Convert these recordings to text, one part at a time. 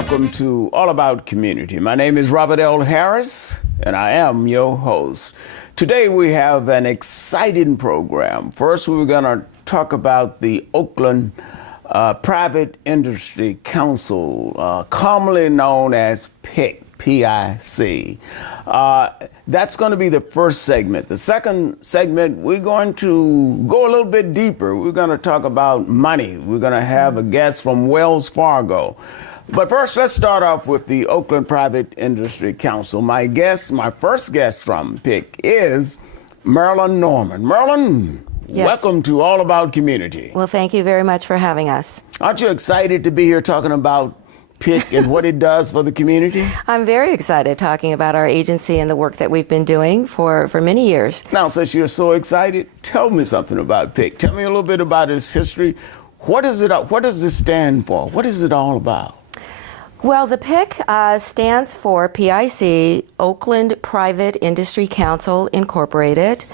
welcome to All About Community. My name is Robert L. Harris, and I am your host. Today we have an exciting program. First, we're going to talk about the Oakland Private Industry Council, commonly known as PIC, P-I-C. That's going to be the first segment. The second segment, we're going to go a little bit deeper. We're going to talk about money. We're going to have a guest from Wells Fargo. But first, let's start off with the Oakland Private Industry Council. My first guest from PIC is Marilyn Norman. Marilyn, yes. Welcome to All About Community. Well, thank you very much for having us. Aren't you excited to be here talking about PIC and what it does for the community? I'm very excited talking about our agency and the work that we've been doing for many years. Now, since you're so excited, tell me something about PIC. Tell me a little bit about its history. What does it stand for? What is it all about? Well, the PIC stands for PIC, Oakland Private Industry Council Incorporated.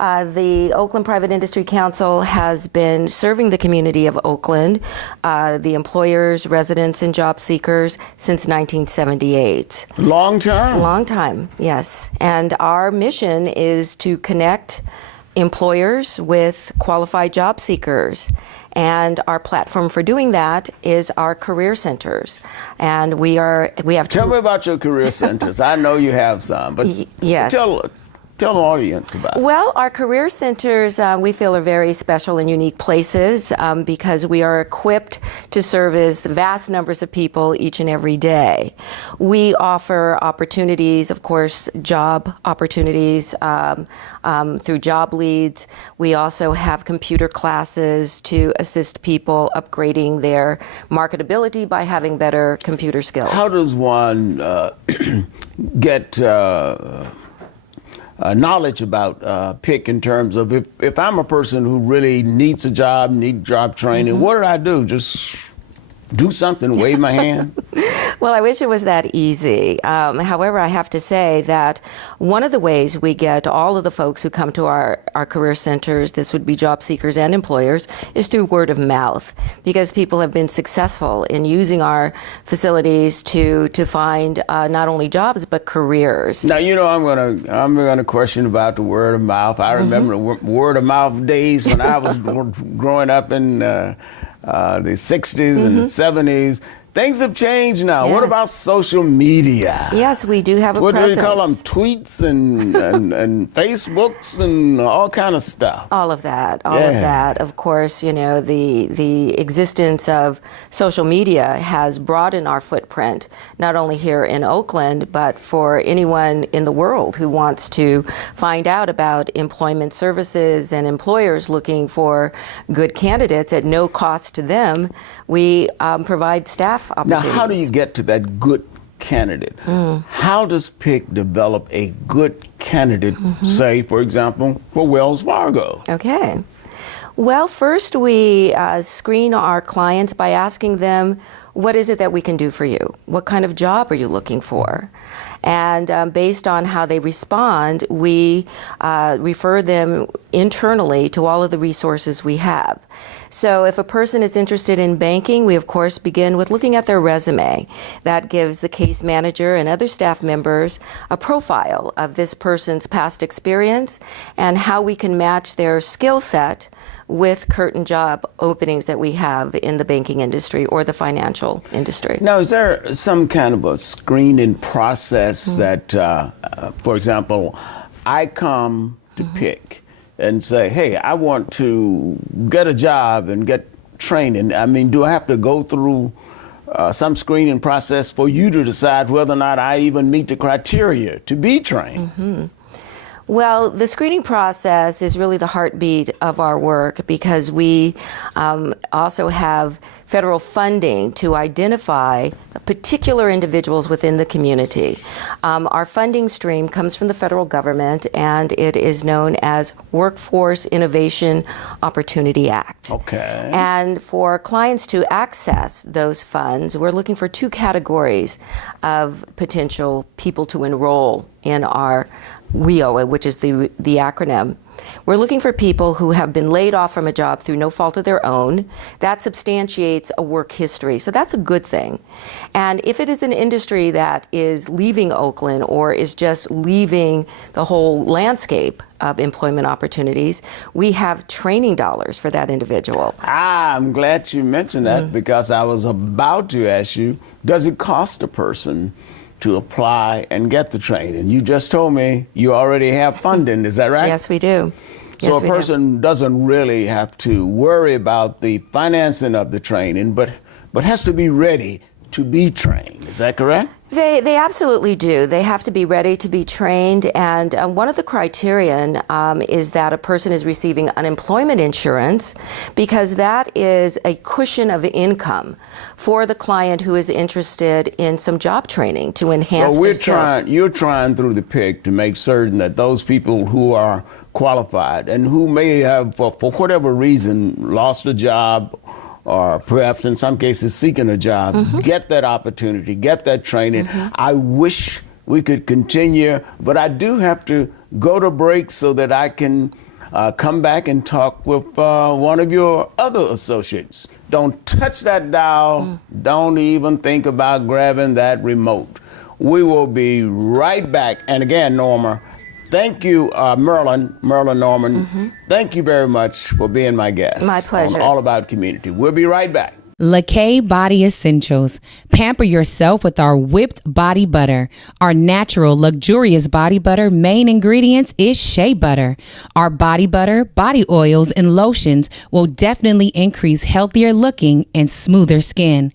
The Oakland Private Industry Council has been serving the community of Oakland, the employers, residents, and job seekers since 1978. Long time? Long time, yes. And our mission is to connect employers with qualified job seekers. And our platform for doing that is our career centers. And we have Tell me about your career centers. I know you have some, but yes. Tell the audience about it. Well, our career centers, we feel, are very special and unique places because we are equipped to service vast numbers of people each and every day. We offer opportunities, of course, job opportunities through job leads. We also have computer classes to assist people upgrading their marketability by having better computer skills. How does one get knowledge about PIC in terms of if I'm a person who really needs a job, need job training, what do I do? Just do something, wave my hand? Well, I wish it was that easy. However, I have to say that one of the ways we get all of the folks who come to our career centers, this would be job seekers and employers, is through word of mouth, because people have been successful in using our facilities to find not only jobs but careers. Now, you know, I'm gonna question about the word of mouth. I remember the word of mouth days when I was growing up in the 60s and the 70s. Things have changed now. Yes. What about social media? Yes, we do have a presence. What do you call them? Tweets and Facebooks and all kind of stuff. All of that. Of course, you know, the existence of social media has broadened our footprint, not only here in Oakland, but for anyone in the world who wants to find out about employment services and employers looking for good candidates at no cost to them. We provide staff now, how do you get to that good candidate? How does PIC develop a good candidate, say, for example, for Wells Fargo? Okay. Well, first we screen our clients by asking them, what is it that we can do for you? What kind of job are you looking for? And based on how they respond, we refer them internally to all of the resources we have. So if a person is interested in banking, we of course begin with looking at their resume. That gives the case manager and other staff members a profile of this person's past experience and how we can match their skill set with current job openings that we have in the banking industry or the financial industry. Now, is there some kind of a screening process that, for example, I come to PIC and say, hey, I want to get a job and get training. I mean, do I have to go through some screening process for you to decide whether or not I even meet the criteria to be trained? Well, the screening process is really the heartbeat of our work because we also have federal funding to identify particular individuals within the community. Our funding stream comes from the federal government, and it is known as Workforce Innovation Opportunity Act. Okay. And for clients to access those funds, we're looking for two categories of potential people to enroll in our WIO, which is the acronym. We're looking for people who have been laid off from a job through no fault of their own. That substantiates a work history, so that's a good thing. And if it is an industry that is leaving Oakland or is just leaving the whole landscape of employment opportunities, we have training dollars for that individual. I'm glad you mentioned that because I was about to ask you, does it cost a person to apply and get the training? You just told me you already have funding, is that right? Yes, we do. So a person doesn't really have to worry about the financing of the training, but has to be ready to be trained. Is that correct? They absolutely do. They have to be ready to be trained, and one of the criterion is that a person is receiving unemployment insurance, because that is a cushion of income for the client who is interested in some job training to enhance their skills. You're trying through the PIC to make certain that those people who are qualified and who may have, for whatever reason, lost a job, or perhaps in some cases seeking a job, get that opportunity, get that training. I wish we could continue, but I do have to go to break so that I can come back and talk with one of your other associates. Don't touch that dial. Don't even think about grabbing that remote. We will be right back. And again, Norma, thank you, Merlin Norman. Thank you very much for being my guest. My pleasure. On All About Community. We'll be right back. LeKay Body Essentials. Pamper yourself with our whipped body butter. Our natural, luxurious body butter main ingredients is shea butter. Our body butter, body oils, and lotions will definitely increase healthier looking and smoother skin.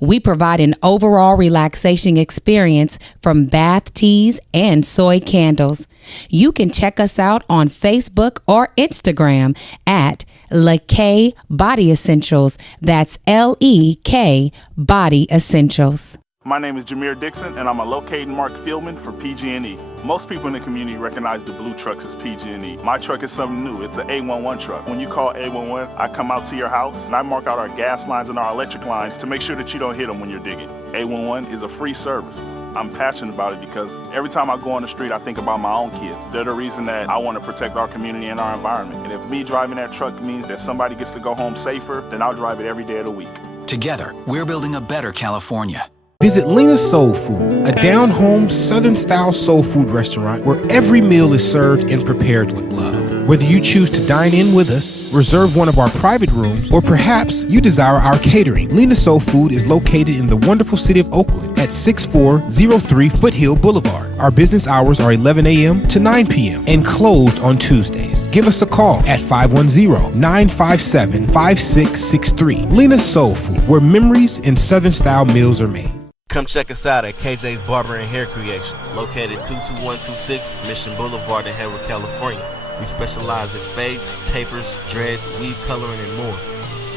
We provide an overall relaxation experience from bath teas and soy candles. You can check us out on Facebook or Instagram at LeKay Body Essentials. That's LEK Body Essentials. My name is Jameer Dixon, and I'm a locating Mark Fieldman for PG&E. Most people in the community recognize the blue trucks as PG&E. My truck is something new. It's an 811 truck. When you call 811, I come out to your house, and I mark out our gas lines and our electric lines to make sure that you don't hit them when you're digging. 811 is a free service. I'm passionate about it because every time I go on the street, I think about my own kids. They're the reason that I want to protect our community and our environment. And if me driving that truck means that somebody gets to go home safer, then I'll drive it every day of the week. Together, we're building a better California. Visit Lena's Soul Food, a down-home, Southern-style soul food restaurant where every meal is served and prepared with love. Whether you choose to dine in with us, reserve one of our private rooms, or perhaps you desire our catering, Lena's Soul Food is located in the wonderful city of Oakland at 6403 Foothill Boulevard. Our business hours are 11 a.m. to 9 p.m. and closed on Tuesdays. Give us a call at 510-957-5663. Lena's Soul Food, where memories and Southern-style meals are made. Come check us out at KJ's Barber and Hair Creations, located 22126 Mission Boulevard in Hayward, California. We specialize in fades, tapers, dreads, weave coloring, and more.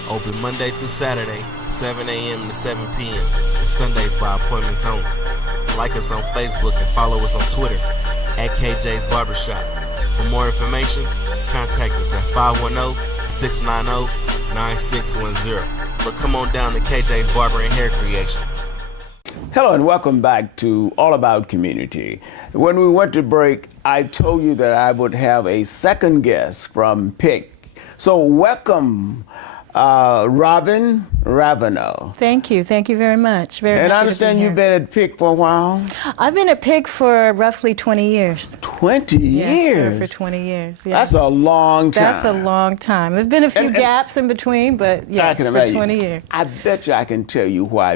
Open Monday through Saturday, 7 a.m. to 7 p.m. and Sundays by appointments only. Like us on Facebook and follow us on Twitter at KJ's Barbershop. For more information, contact us at 510-690-9610. So come on down to KJ's Barber and Hair Creations. Hello and welcome back to All About Community. When we went to break, I told you that I would have a second guest from PIC. So welcome, Robin Ravenel. Thank you very much. And I understand you've been at PIC for a while? I've been at PIC for roughly 20 years. 20 years? Yes, sir, for 20 years. Yes. That's a long time. That's a long time. There's been a few gaps in between, but yes, for 20 years. I bet you I can tell you why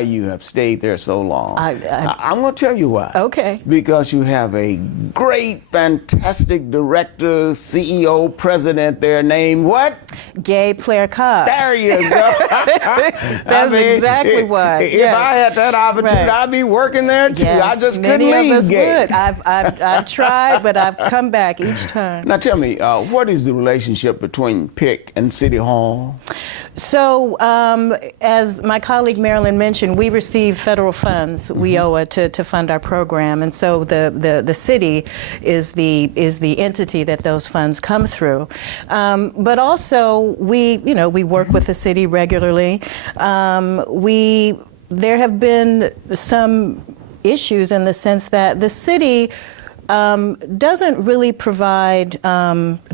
you have stayed there so long. I'm going to tell you why. Okay. Because you have a great, fantastic director, CEO, president there named what? Gay Player Cobb. There you go. That's exactly why. If I had that opportunity, I'd be working there too. Yes, I just couldn't many leave of us Gay. would. I've tried, but I've come back each time. Now tell me, what is the relationship between PIC and City Hall? So, as my colleague Marilyn mentioned, we receive federal funds, WIOA, to fund our program, and so the city is the entity that those funds come through. But also, we work with the city regularly. There have been some issues in the sense that the city doesn't really provide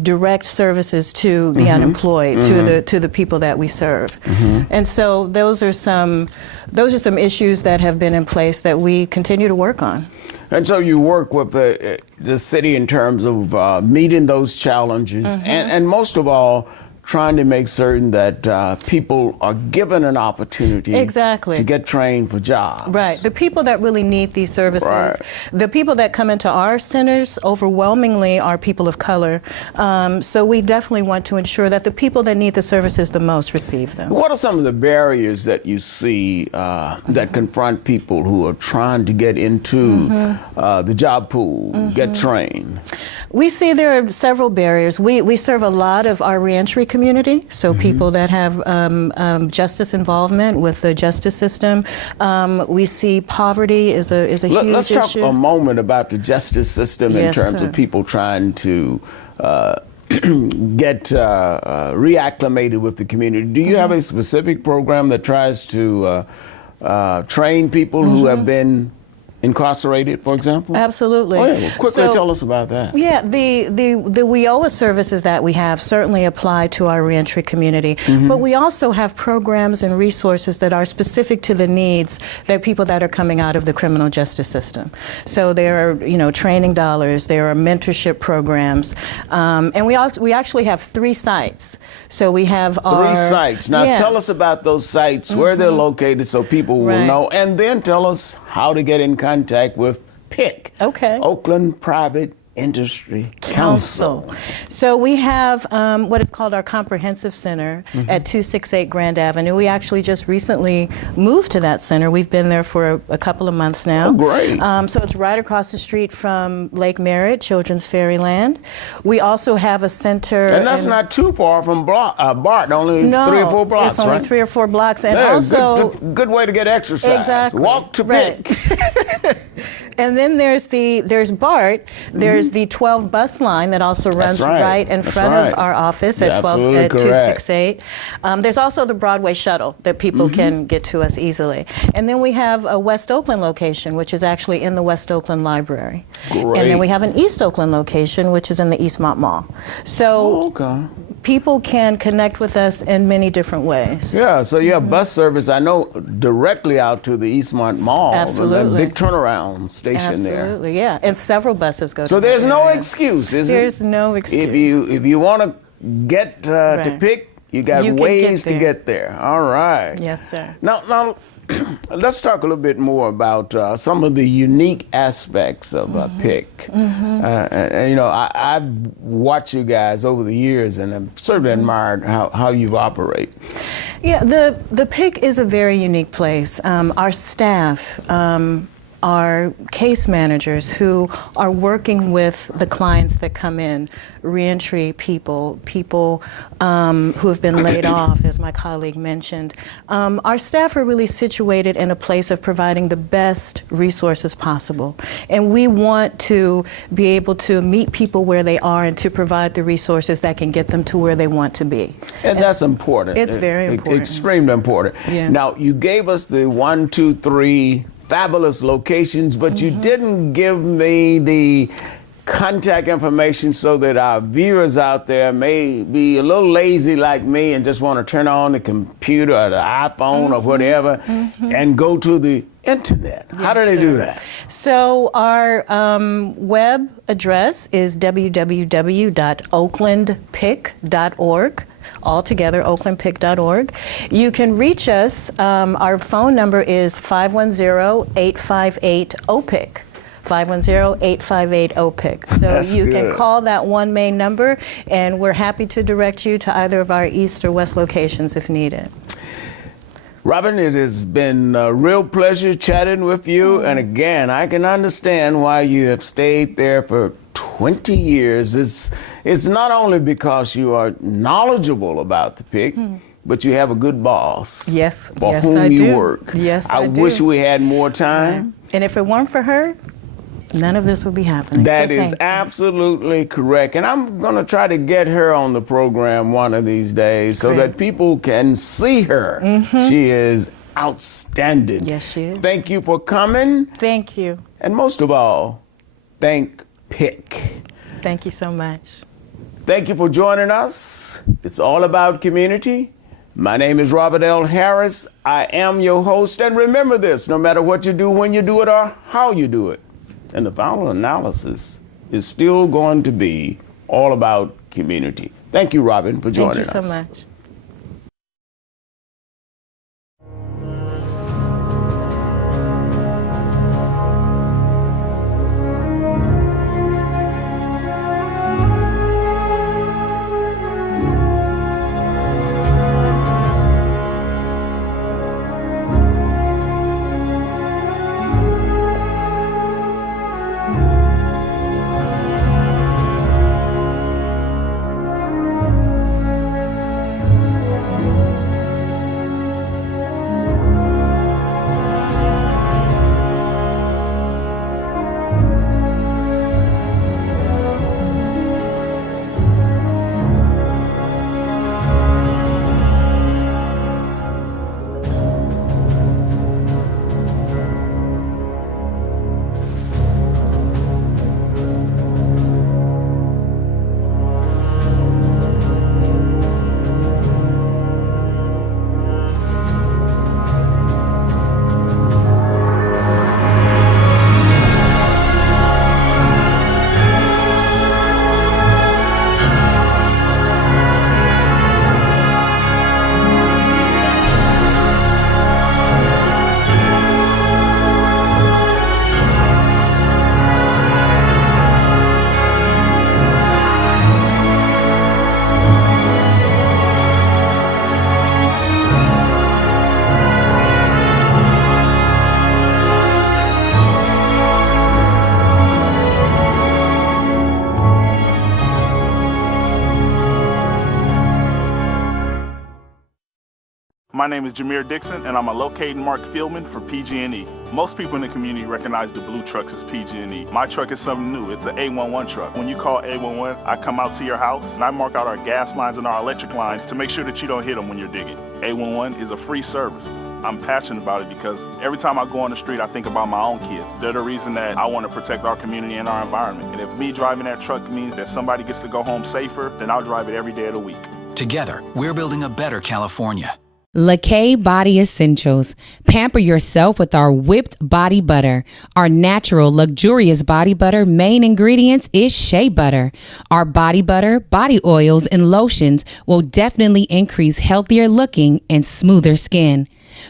direct services to the unemployed, to the people that we serve. And so those are some issues that have been in place that we continue to work on. And so you work with the city in terms of meeting those challenges, and most of all, trying to make certain that people are given an opportunity to get trained for jobs. Right. The people that really need these services, the people that come into our centers overwhelmingly are people of color. So we definitely want to ensure that the people that need the services the most receive them. What are some of the barriers that you see that confront people who are trying to get into the job pool, get trained? We see there are several barriers. We serve a lot of our reentry community, so people that have justice involvement with the justice system. We see poverty is a huge issue. Let's talk a moment about the justice system in terms of people trying to get reacclimated with the community. Do you have a specific program that tries to train people who have been incarcerated, for example? Absolutely. Oh, yeah. Well, quickly tell us about that. Yeah, the WIOA services that we have certainly apply to our reentry community, but we also have programs and resources that are specific to the needs that people that are coming out of the criminal justice system. So there are, training dollars, there are mentorship programs, and we actually have 3 sites. So we have our 3 sites. Now tell us about those sites, where they're located, so people will know, and then tell us how to get in contact with PIC, Oakland Private Industry Council. So we have what is called our Comprehensive Center at 268 Grand Avenue. We actually just recently moved to that center. We've been there for a couple of months now. Oh, great. So it's right across the street from Lake Merritt, Children's Fairyland. We also have a center. And that's not too far from BART, only 3 or 4 blocks, it's only 3 or 4 blocks. And also, good way to get exercise. Exactly. Walk to PIC. And then there's BART. There's the 12 bus line that also runs right in front of our office at 268. There's also the Broadway shuttle that people can get to us easily. And then we have a West Oakland location, which is actually in the West Oakland Library. Great. And then we have an East Oakland location, which is in the Eastmont Mall. So people can connect with us in many different ways. Yeah, so you have bus service, I know, directly out to the Eastmont Mall. Absolutely. The big turnaround station there. Absolutely, yeah. And several buses go to So there's no excuse, is it? There's no excuse. If you want to get to PIC, you got ways to get there. All right. Yes, sir. Now let's talk a little bit more about some of the unique aspects of PIC. I've watched you guys over the years, and I've certainly admired how you operate. Yeah, the PIC is a very unique place. Our staff are case managers who are working with the clients that come in, reentry people who have been laid off, as my colleague mentioned. Our staff are really situated in a place of providing the best resources possible. And we want to be able to meet people where they are and to provide the resources that can get them to where they want to be. And that's important. It's very important. Extremely important. Yeah. Now, you gave us the 1, 2, 3 fabulous locations, but you didn't give me the contact information so that our viewers out there may be a little lazy like me and just want to turn on the computer or the iPhone or whatever and go to the internet. How do they do that? So our web address is www.oaklandpic.org. Altogether, oaklandpic.org. You can reach us. Our phone number is 510-858-OPIC. 510-858-OPIC. So you can call that one main number, and we're happy to direct you to either of our east or west locations if needed. Robin, it has been a real pleasure chatting with you. And again, I can understand why you have stayed there for 20 years. It's not only because you are knowledgeable about the PIC, but you have a good boss for whom you work. Yes, I do. wish we had more time. And if it weren't for her, none of this would be happening. That is absolutely correct. And I'm going to try to get her on the program one of these days so that people can see her. She is outstanding. Yes, she is. Thank you for coming. Thank you. And most of all, thank PIC. Thank you so much. Thank you for joining us. It's all about community. My name is Robert L. Harris. I am your host. And remember this, no matter what you do, when you do it, or how you do it. And the final analysis is still going to be all about community. Thank you, Robin, for joining us. Thank you so much. My name is Jameer Dixon, and I'm a locating mark fieldman for PG&E. Most people in the community recognize the blue trucks as PG&E. My truck is something new. It's an 811 truck. When you call 811, I come out to your house, and I mark out our gas lines and our electric lines to make sure that you don't hit them when you're digging. 811 is a free service. I'm passionate about it because every time I go on the street, I think about my own kids. They're the reason that I want to protect our community and our environment. And if me driving that truck means that somebody gets to go home safer, then I'll drive it every day of the week. Together, we're building a better California. LaKay Body Essentials. Pamper yourself with our whipped body butter. Our natural, luxurious body butter main ingredients is shea butter. Our body butter, body oils, and lotions will definitely increase healthier looking and smoother skin.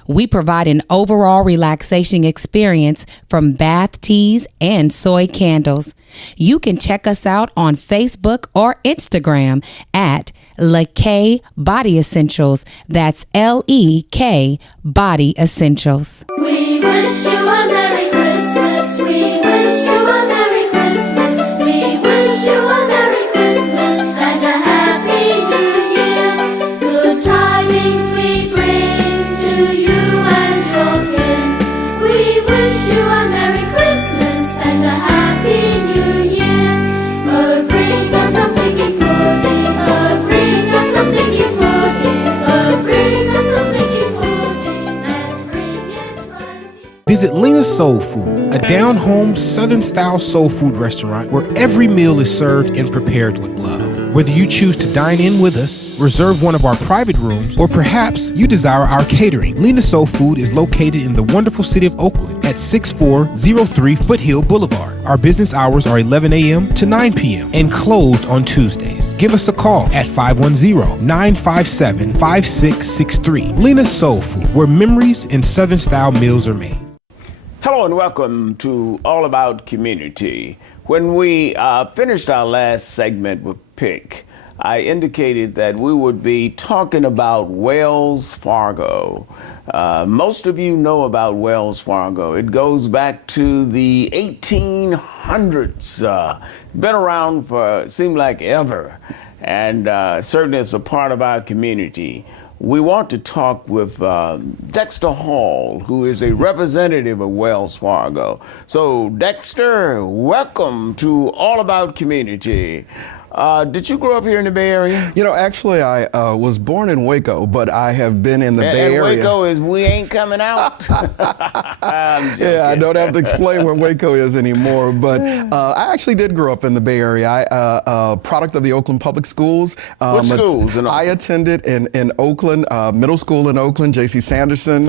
We provide an overall relaxation experience from bath teas and soy candles. You can check us out on Facebook or Instagram at LaKay Body Essentials. That's LEK Body Essentials. We wish you a Merry Christmas. We wish you a Merry Christmas. We wish you a Merry Christmas and a Happy New Year. Good tidings we bring to you and your kin. We wish you a Merry Christmas and a Happy New Year. Oh, bring us something in pudding. Oh, bring us something in pudding. Oh, bring us something in pudding and bring it right here. Visit Lena's Soul Food, a down-home Southern-style soul food restaurant where every meal is served and prepared with love. Whether you choose to dine in with us, reserve one of our private rooms, or perhaps you desire our catering, Lena's Soul Food is located in the wonderful city of Oakland at 6403 Foothill Boulevard. Our business hours are 11 a.m. to 9 p.m. and closed on Tuesdays. Give us a call at 510-957-5663. Lena's Soul Food, where memories and Southern-style meals are made. Hello and welcome to All About Community. When we finished our last segment with PIC, I indicated that we would be talking about Wells Fargo. Most of you know about Wells Fargo. It goes back to the 1800s. Been around for, seemed like ever, and certainly it's a part of our community. We want to talk with Dexter Hall, who is a representative of Wells Fargo. So, Dexter, welcome to All About Community. Did you grow up here in the Bay Area? You know, actually, I was born in Waco, but I have been in the Bay Area. Waco is we ain't coming out. Yeah, I don't have to explain where Waco is anymore. But I actually did grow up in the Bay Area. I product of the Oakland Public Schools. What schools? I attended in Oakland, middle school in Oakland, J.C. Sanderson,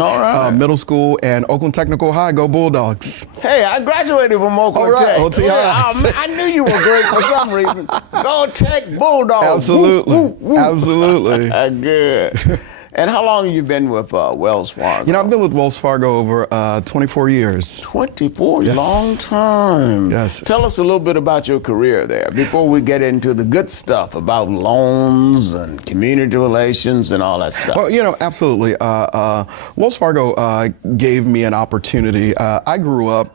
middle school, and Oakland Technical High. Go Bulldogs! Hey, I graduated from Oakland Tech. OTI. I knew you were great for some reason. Go Tech Bulldogs! Absolutely, woo, woo, woo. absolutely. Good. And how long have you been with Wells Fargo? You know, I've been with Wells Fargo over 24 years. 24, yes. Long time. Yes. Tell us a little bit about your career there before we get into the good stuff about loans and community relations and all that stuff. Well, you know, absolutely. Wells Fargo gave me an opportunity. I grew up,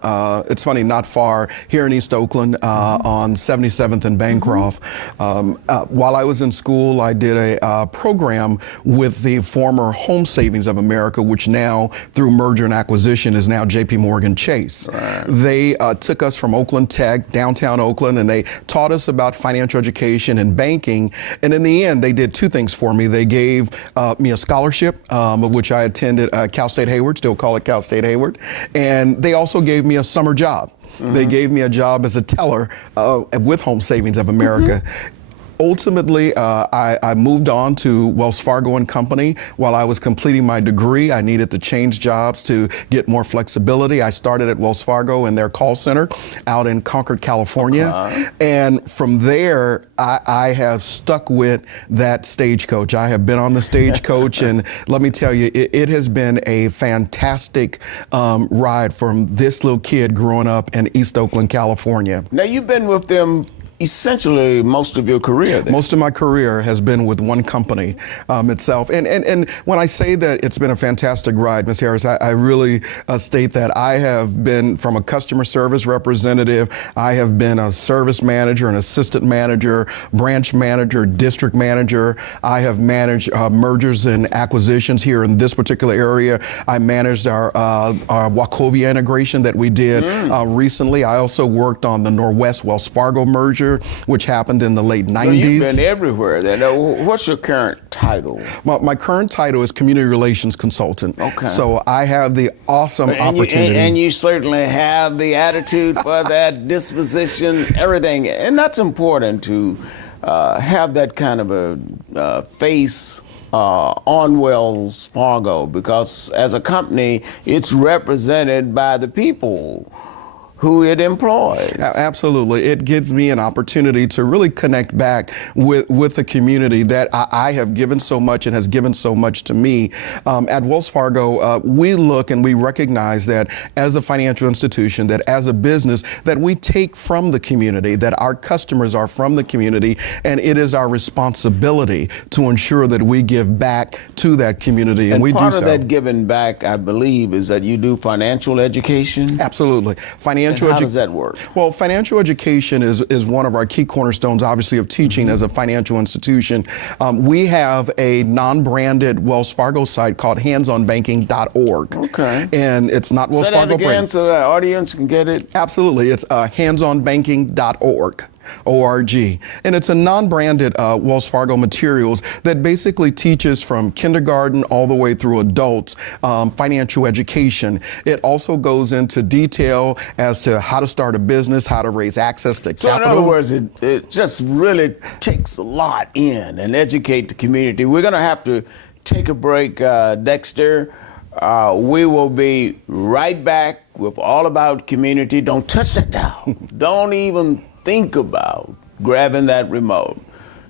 it's funny, not far here in East Oakland on 77th and Bancroft. While I was in school, I did a program with the former Home Savings of America, which now, through merger and acquisition, is now J.P. Morgan Chase. Right. They took us from Oakland Tech, downtown Oakland, and they taught us about financial education and banking. And in the end, they did two things for me. They gave me a scholarship, of which I attended Cal State Hayward, still call it Cal State Hayward. And they also gave me a summer job. They gave me a job as a teller with Home Savings of America. Ultimately, I moved on to Wells Fargo and Company. While I was completing my degree, I needed to change jobs to get more flexibility. I started at Wells Fargo in their call center out in Concord, California. And from there, I have stuck with that stagecoach. I have been on the stagecoach, and let me tell you, it has been a fantastic ride from this little kid growing up in East Oakland, California. Now, you've been with them essentially most of your career then. Most of my career has been with one company itself. And when I say that it's been a fantastic ride, Ms. Harris, I really state that I have been from a customer service representative, I have been a service manager, an assistant manager, branch manager, district manager. I have managed mergers and acquisitions here in this particular area. I managed our Wachovia integration that we did recently. I also worked on the Norwest Wells Fargo merger, which happened in the late 90s. So you've been everywhere then. What's your current title? My current title is Community Relations Consultant. Okay. So I have the awesome opportunity. And you certainly have the attitude for that, disposition, everything. And that's important to have that kind of a face on Wells Fargo, because as a company, it's represented by the people who it employs. Absolutely. It gives me an opportunity to really connect back with the community that I have given so much and has given so much to me. At Wells Fargo, we look and we recognize that as a financial institution, that as a business, that we take from the community, that our customers are from the community, and it is our responsibility to ensure that we give back to that community, and we do so. Part of that giving back, I believe, is that you do financial education? Absolutely. How does that work? Well, financial education is one of our key cornerstones, obviously, of teaching as a financial institution. We have a non-branded Wells Fargo site called handsonbanking.org. Okay. And it's not Wells Fargo brand. Say that again so the audience can get it? Absolutely. It's handsonbanking.org. ORG. And it's a non-branded Wells Fargo materials that basically teaches from kindergarten all the way through adults financial education. It also goes into detail as to how to start a business, how to raise access to capital. So in other words, it just really takes a lot in and educate the community. We're going to have to take a break, Dexter. We will be right back with All About Community. Don't touch that dial. Don't even think about grabbing that remote.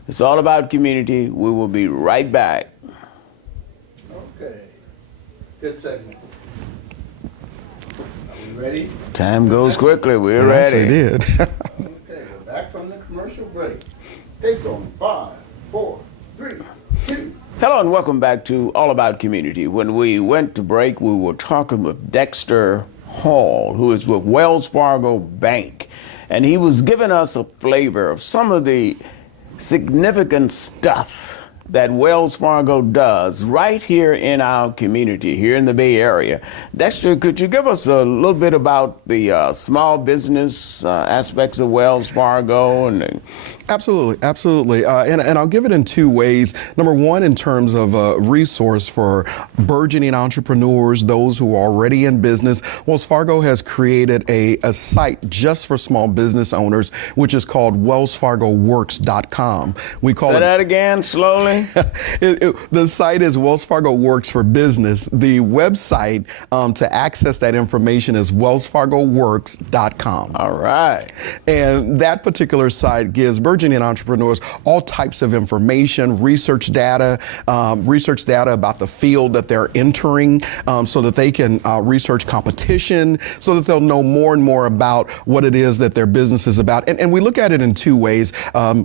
It's All About Community. We will be right back. Okay. Good segment. Are we ready? Time goes quickly. We're ready. It did. Okay, we're back from the commercial break. Take on 5, 4, 3, 2. Hello and welcome back to All About Community. When we went to break, we were talking with Dexter Hall, who is with Wells Fargo Bank. And he was giving us a flavor of some of the significant stuff that Wells Fargo does right here in our community, here in the Bay Area. Dexter, could you give us a little bit about the small business aspects of Wells Fargo? Absolutely, absolutely. And I'll give it in two ways. Number one, in terms of a resource for burgeoning entrepreneurs, those who are already in business. Wells Fargo has created a site just for small business owners, which is called wellsfargoworks.com. We call Say that again, slowly. The site is Wells Fargo Works for Business. The website to access that information is wellsfargoworks.com. All right. And that particular site gives burgeoning entrepreneurs all types of information, research data about the field that they're entering, so that they can research competition, so that they'll know more and more about what it is that their business is about. And we look at it in two ways.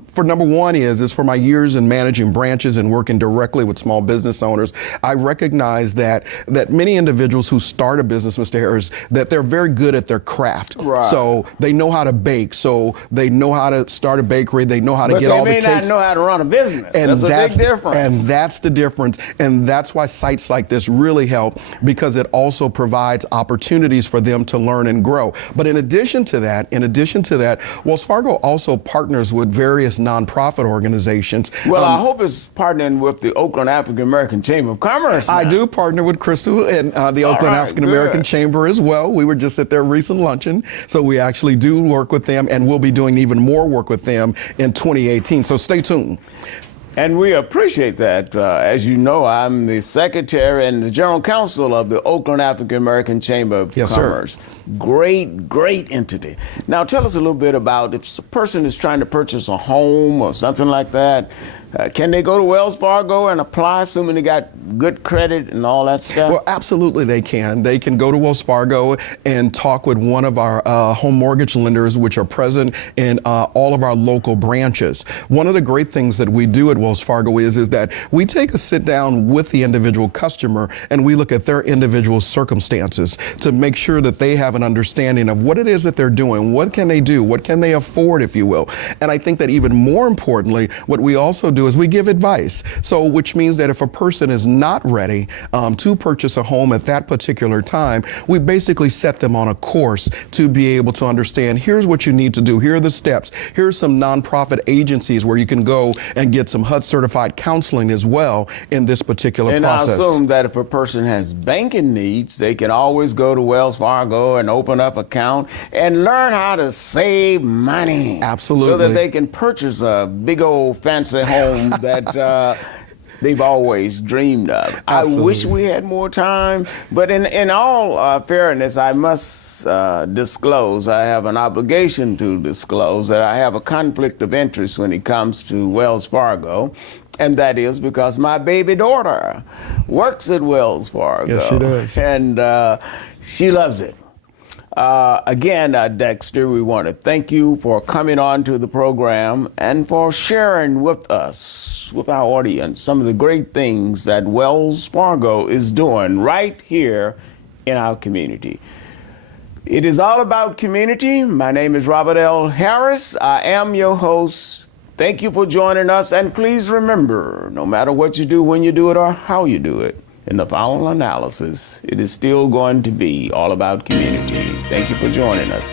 For number one is for my years in managing branches and working directly with small business owners, I recognize that many individuals who start a business, Mr. Harris, that they're very good at their craft. Right. So they know how to bake, so they know how to start a bakery, they know how to get all the cakes. But they may not know how to run a business. And that's a big difference. And that's the difference. And that's why sites like this really help, because it also provides opportunities for them to learn and grow. But in addition to that, Wells Fargo also partners with various nonprofit organizations. Well, I hope it's partnering with the Oakland African American Chamber of Commerce now. I do partner with Crystal and the Oakland African American Chamber as well. We were just at their recent luncheon, so we actually do work with them, and we'll be doing even more work with them in 2018. So stay tuned. And we appreciate that. As you know, I'm the secretary and the general counsel of the Oakland African American Chamber of Commerce. Sir. Great entity. Now, tell us a little bit about if a person is trying to purchase a home or something like that. Can they go to Wells Fargo and apply, assuming they got good credit and all that stuff? Well, absolutely they can. They can go to Wells Fargo and talk with one of our home mortgage lenders, which are present in all of our local branches. One of the great things that we do at Wells Fargo is that we take a sit down with the individual customer and we look at their individual circumstances to make sure that they have an understanding of what it is that they're doing, what can they do, what can they afford, if you will. And I think that even more importantly, what we also do is we give advice. So, which means that if a person is not ready to purchase a home at that particular time, we basically set them on a course to be able to understand, here's what you need to do, here are the steps, here's some nonprofit agencies where you can go and get some HUD certified counseling as well in this particular process. And I assume that if a person has banking needs, they can always go to Wells Fargo and open up an account and learn how to save money. Absolutely. So that they can purchase a big old fancy home that they've always dreamed of. Absolutely. I wish we had more time, but in all fairness, I must disclose, I have an obligation to disclose that I have a conflict of interest when it comes to Wells Fargo. And that is because my baby daughter works at Wells Fargo. Yes, she does. And she loves it. Again, Dexter, we want to thank you for coming on to the program and for sharing with us, with our audience, some of the great things that Wells Fargo is doing right here in our community. It is all about community. My name is Robert L. Harris. I am your host. Thank you for joining us. And please remember, no matter what you do, when you do it, or how you do it, in the final analysis, it is still going to be all about community. Thank you for joining us.